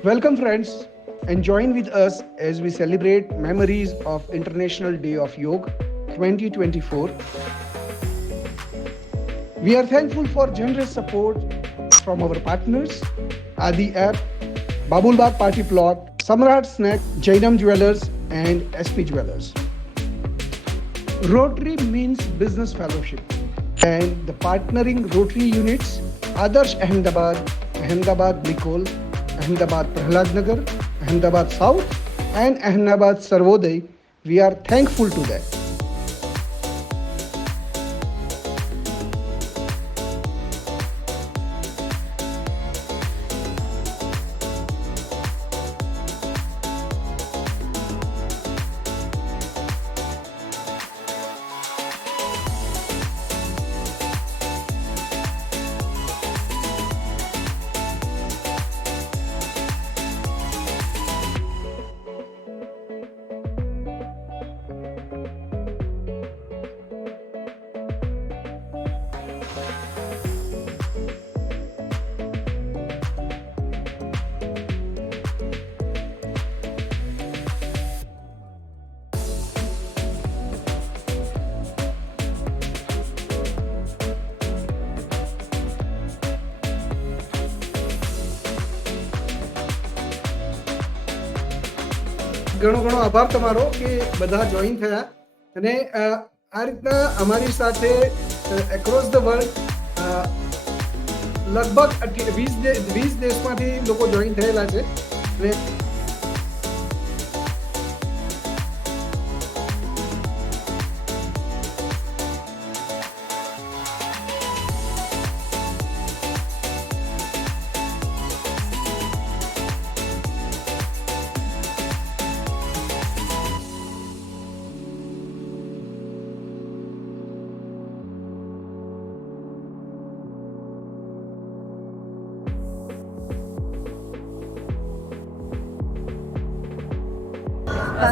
Welcome, friends, and join with us as we celebrate memories of International Day of Yoga 2024. We are thankful for generous support from our partners Adi App, Babulbag Party Plot, Samrat Snack, Jainam Jewelers, and SP Jewelers. Rotary means business fellowship, and the partnering Rotary units Adarsh Ahmedabad, Ahmedabad Nikol, Ahmedabad Prahlad Nagar, Ahmedabad South, and Ahmedabad Sarvodaya. We are thankful to them. ઘણો ઘણો આભાર તમારો કે બધા join થયા અને આ રીતના અમારી સાથે એક્રોસ ધ વર્લ્ડ લગભગ 20 દેશમાંથી લોકો જોઈન થયેલા છે અને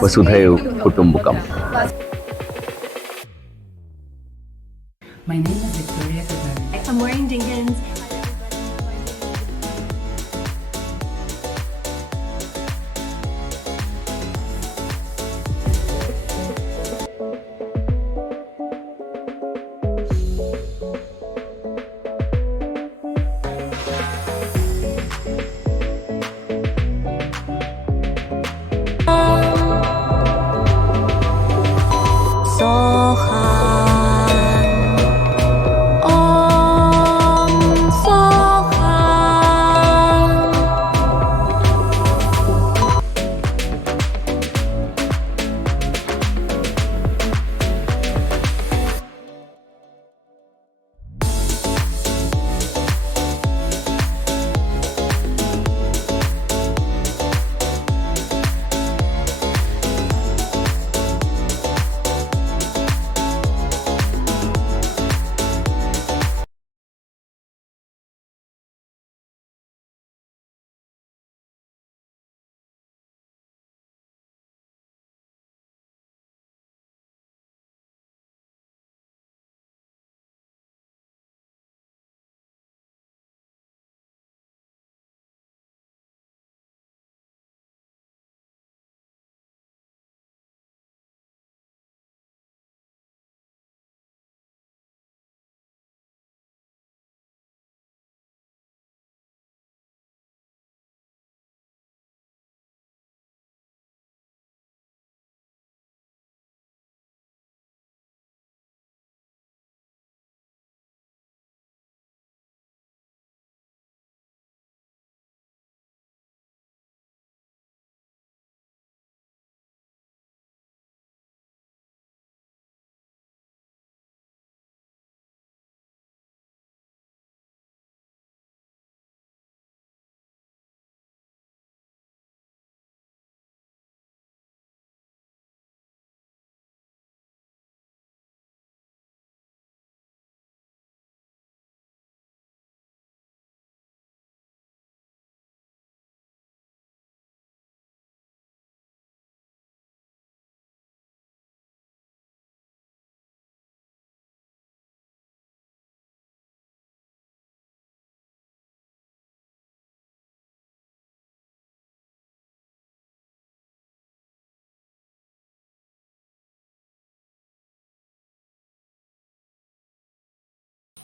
વસુધૈવ કુટુંબકમ. My name is Victoria Kudari. I'm wearing Dinkins.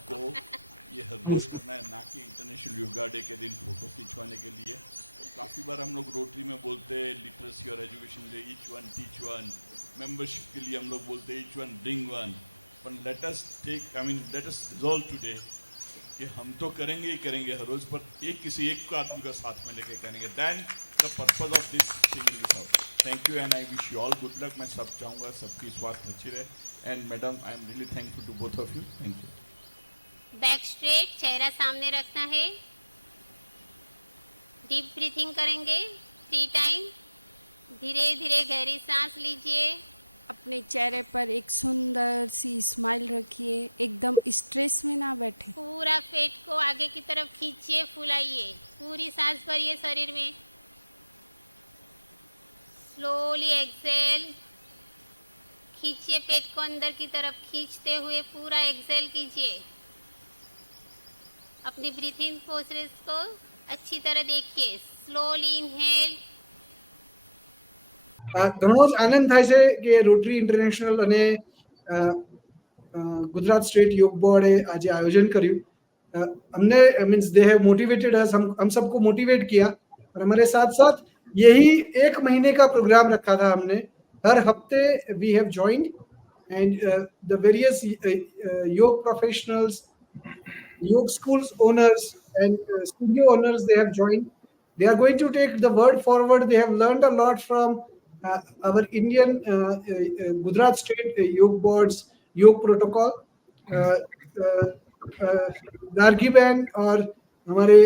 आपको ये हर रोज करना है, ना कि इंटरनेशनल योगा डे के दिन फोटो खिंचवाने के लिए। तो काफ़ी बार हम लोग रोटरी में बोलते हैं लिटरेसी और education day, each one teach one. Membership के लिए हम लोग बोलते हैं ईच वन ब्रिंग वन। पर लेट अस रिजॉल्व टुडे कि हम तो करेंगे ही करेंगे हर रोज, पर किसी एक को आदमी का साथ में लेके करेंगे। Then the purpose of this thing will out. Thank you and I wish you all good luck. मैं सब चाहूँगा सबकी स्वास्थ्य अच्छी रहे। And madam I am really thankful to both of you. Thank you. Back straight, चेहरा सामने रखना है। डीप ब्रीथिंग करेंगे 3 टाइम। धीरे धीरे गहरी सांस लीजिए। अपने चेहरे पर एक सुंदर सी स्माइल रखिए, एकदम स्ट्रेस में ना बैठे। पूरा पेट को आगे की तरफ खींचिए, फुलाइए। पूरी सांस भरिए शरीर में। Slowly Excel. खींचिए पेट को अंदर की तरफ, खींचते हुए पूरा एक्सेल कीजिए। अपनी ब्रीथिंग प्रोसेस को अच्छी तरह देखिए। Slowly inhale. ઘણો જ આનંદ થાય છે કે રોટરી ઇન્ટરનેશનલ અને ગુજરાત સ્ટેટ યોગ બોર્ડે આજે आयोजन કર્યું। हमने मीन्स दे हैव मोटिवेटेड अस, हम सबको मोटिवेट किया और हमारे साथ साथ यही 1 महीने का प्रोग्राम रखा था हमने। हर हफ्ते we have joined and the various yoga professionals, yoga schools owners and studio owners, they have joined. They are going to take the word forward. They have learned a lot from our Indian Gujarat State Yog Board's Yog Protocol. Gargi बहन और हमारे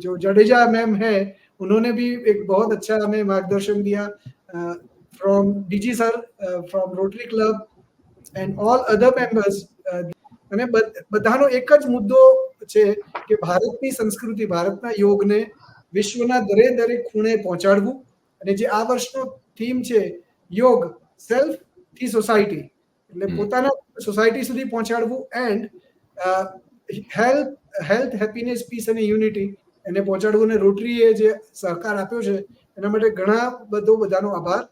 जो Jadeja ma'am है, उन्होंने भी एक बहुत अच्छा हमें मार्गदर्शन दिया from DG sir, from rotary club and all other members. અને બધાનો એક જ મુદ્દો છે કે ભારતની સંસ્કૃતિ, ભારતના યોગને વિશ્વના દરેક ખૂણે પહોંચાડવું। અને જે આ વર્ષનો થીમ છે યોગ સેલ્ફ થી સોસાયટી, એટલે પોતાના સોસાયટી સુધી પહોંચાડવું એન્ડ હેલ્થ હેપીનેસ પીસ અને યુનિટી એને પહોંચાડવું। અને રોટરીએ જે સહકાર આપ્યો છે એના માટે ઘણા બધાનો આભાર।